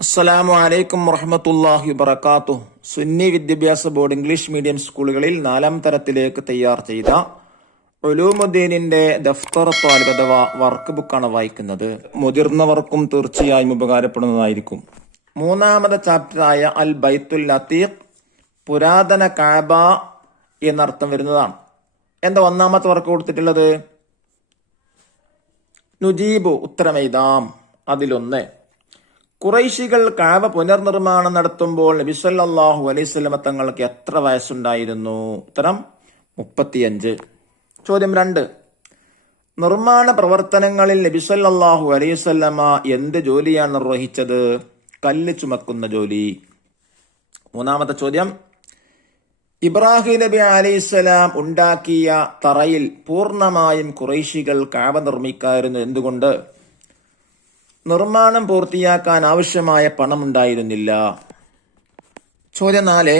അസ്സലാമു അലൈക്കും വറഹ്മത്തുള്ളാഹി വബറകാതുഹു. സുന്നി വിദ്യാഭ്യാസ ബോർഡ് ഇംഗ്ലീഷ് മീഡിയം സ്കൂളുകളിൽ 4ാം തരത്തിലേക്ക് തയ്യാർ ചെയ്ത ഉലൂമുദ്ദീനിന്റെ ദഫ്തർ ത്വാലിബ് അഥവാ വർക്ക് ബുക്കാണ് വായിക്കുന്നത്. മുതിർന്നവർക്കും തീർച്ചയായും ഉപകാരപ്പെടുന്നതായിരിക്കും. 3ാമത്തെ ചാപ്റ്ററായ അൽ ബൈത്തുൽ അതീഖ്, പുരാതന കഅബ എന്നർത്ഥം വരുന്നതാണ്. എന്താ 1ാമത്തെ വർക്ക് കൊടുത്തിട്ടുള്ളത്? നുജീബു, ഉത്തരമെഴുതാം. അതിലൊന്ന്, ഖുറൈശികൾ കഅബ പുനർനിർമ്മാണം നടത്തുമ്പോൾ നബി സല്ലല്ലാഹു അലൈഹി വസല്ലമ തങ്ങൾക്ക് എത്ര വയസ്സുണ്ടായിരുന്നു? ഉത്തരം 35. ചോദ്യം 2, നിർമ്മാണ പ്രവർത്തനങ്ങളിൽ നബി സല്ലല്ലാഹു അലൈഹി വസല്ലമ എന്ത് ജോലിയാണ് നിർവഹിച്ചത്? കല്ല് ചുമക്കുന്ന ജോലി. 3ാമത്തെ ചോദ്യം, ഇബ്രാഹിം നബി അലൈഹിസ്സലാം ഉണ്ടാക്കിയ തറയിൽ പൂർണ്ണമായും ഖുറൈശികൾ കഅബ നിർമ്മിക്കായിരുന്നു. എന്തുകൊണ്ട്? നിർമ്മാണം പൂർത്തിയാക്കാൻ ആവശ്യമായ പണമുണ്ടായിരുന്നില്ല. ചോദ്യം 4,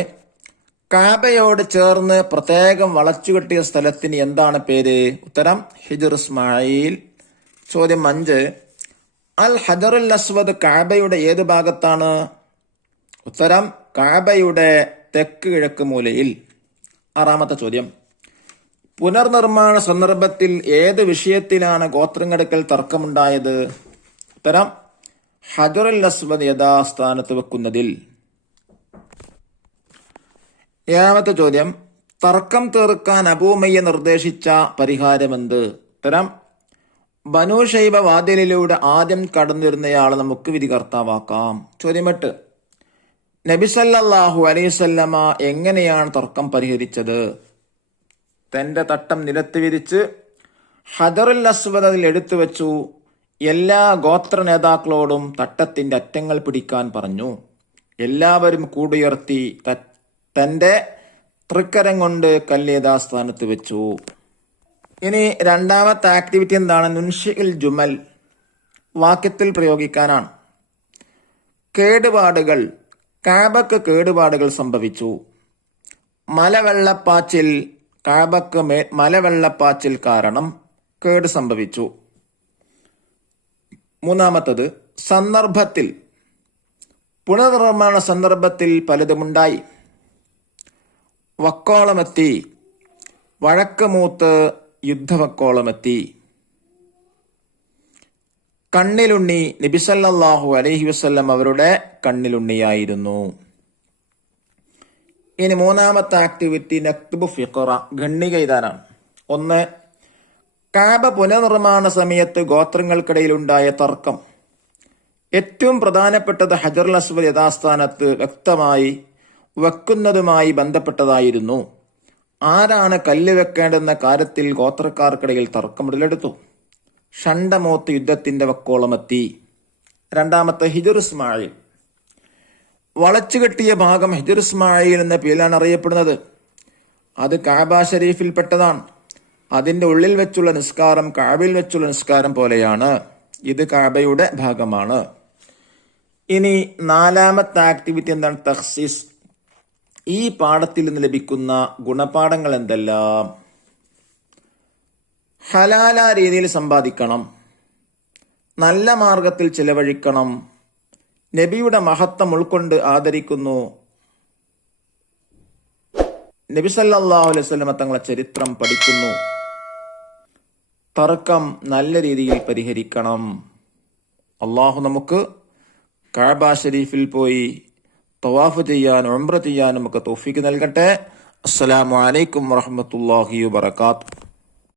കഅബയോട് ചേർന്ന് പ്രത്യേകം വളച്ചുകെട്ടിയ സ്ഥലത്തിന് എന്താണ് പേര്? ഉത്തരം ഹിജ്ർ ഇസ്മായിൽ. ചോദ്യം 5, അൽ ഹജറുൽ അസ്വദ് കഅബയുടെ ഏത് ഭാഗത്താണ്? ഉത്തരം കഅബയുടെ തെക്ക് കിഴക്ക് മൂലയിൽ. 6ാമത്തെ ചോദ്യം, പുനർനിർമ്മാണ സന്ദർഭത്തിൽ ഏത് വിഷയത്തിലാണ് ഗോത്രങ്ങെടുക്കൽ തർക്കമുണ്ടായത്? ഉത്തരം ഹജറുൽ അസ്വദ് യഥാസ്ഥാനത്ത് വെക്കുന്നതിൽ. 7ാമത്തെ ചോദ്യം, തർക്കം തീർക്കാൻ അബൂമയ്യ നിർദ്ദേശിച്ച പരിഹാരമെന്ത്? ഉത്തരം ബനൂ ശൈബ വാതിലിലൂടെ ആദ്യം കടന്നിരുന്നയാളെ നമുക്ക് വിധികർത്താവാക്കാം. ചോദ്യം 8, നബി സല്ലല്ലാഹു അലൈഹി വസല്ലമ എങ്ങനെയാണ് തർക്കം പരിഹരിച്ചത്? തന്റെ തട്ടം നിലത്ത് വിരിച്ച് ഹജറുൽ അസ്വദ് അതിൽ എടുത്തു വെച്ചു. എല്ലാ ഗോത്ര നേതാക്കളോടും തട്ടത്തിന്റെ അറ്റങ്ങൾ പിടിക്കാൻ പറഞ്ഞു. എല്ലാവരും കൂടുയർത്തി തന്റെ തൃക്കരം കൊണ്ട് കല്ല് യഥാസ്ഥാനത്ത് വെച്ചു. ഇനി 2ാമത്തെ ആക്ടിവിറ്റി എന്താണ്? നുൻഷിഉൽ ജുമൽ, വാക്യത്തിൽ പ്രയോഗിക്കാനാണ്. കേടുപാടുകൾ. കഅബക്ക് കേടുപാടുകൾ സംഭവിച്ചു. മലവെള്ളപ്പാച്ചിൽ. കഅബക്ക് മലവെള്ളപ്പാച്ചിൽ കാരണം കേട് സംഭവിച്ചു. 3ാമത്തത്, സന്ദർഭത്തിൽ. പുനർനിർമ്മാണ സന്ദർഭത്തിൽ പലതുമുണ്ടായി. വക്കോളമെത്തി. വഴക്ക് മൂത്ത് യുദ്ധവക്കോളമെത്തി. കണ്ണിലുണ്ണി. നബി സല്ലല്ലാഹു അലൈഹി വസല്ലം അവരുടെ കണ്ണിലുണ്ണിയായിരുന്നു. ഇനി 3ാമത്തെ ആക്ടിവിറ്റി നക്തുബു ഫിഖറ, ഖണ്ഡിക എഴുതാനാണ്. 1, കഅബ പുനർനിർമ്മാണ സമയത്ത് ഗോത്രങ്ങൾക്കിടയിലുണ്ടായ തർക്കം. ഏറ്റവും പ്രധാനപ്പെട്ടത് ഹജറുൽ അസ്വദ് യഥാസ്ഥാനത്ത് വ്യക്തമായി വെക്കുന്നതുമായി ബന്ധപ്പെട്ടതായിരുന്നു. ആരാണ് കല്ല് വെക്കേണ്ടെന്ന കാര്യത്തിൽ ഗോത്രക്കാർക്കിടയിൽ തർക്കം ഉടലെടുത്തു. ഷണ്ടമോത്ത് യുദ്ധത്തിന്റെ വക്കോളമെത്തി. 2ാമത്തെ ഹിജ്ർ ഇസ്മായിൽ, വളച്ചുകെട്ടിയ ഭാഗം ഹിജ്ർ ഇസ്മായിൽ എന്ന പേരിലാണ് അറിയപ്പെടുന്നത്. അത് കഅബ ഷരീഫിൽപ്പെട്ടതാണ്. അതിന്റെ ഉള്ളിൽ വെച്ചുള്ള നിസ്കാരം കഅബയിൽ വെച്ചുള്ള നിസ്കാരം പോലെയാണ്. ഇത് കഅബയുടെ ഭാഗമാണ്. ഇനി 4ാമത്തെ ആക്ടിവിറ്റി എന്താണ്? തഖ്സീസ്. ഈ പാഠത്തിൽ നിന്ന് ലഭിക്കുന്ന ഗുണപാഠങ്ങൾ എന്തെല്ലാം? ഹലാല രീതിയിൽ സമ്പാദിക്കണം. നല്ല മാർഗത്തിൽ ചിലവഴിക്കണം. നബിയുടെ മഹത്വം ഉൾക്കൊണ്ട് ആദരിക്കുന്നു. നബി സല്ലല്ലാഹു അലൈഹി വസല്ലം തങ്ങളുടെ ചരിത്രം പഠിക്കുന്നു. തർക്കം നല്ല രീതിയിൽ പരിഹരിക്കണം. അള്ളാഹു നമുക്ക് കഅബ ഷരീഫിൽ പോയി തവാഫ് ചെയ്യാനും ഉംറ ചെയ്യാനും ഒക്കെ തൗഫീഖ് നൽകട്ടെ. അസ്സലാമു അലൈക്കും വറഹ്മത്തുള്ളാഹി വബറകാതുഹു.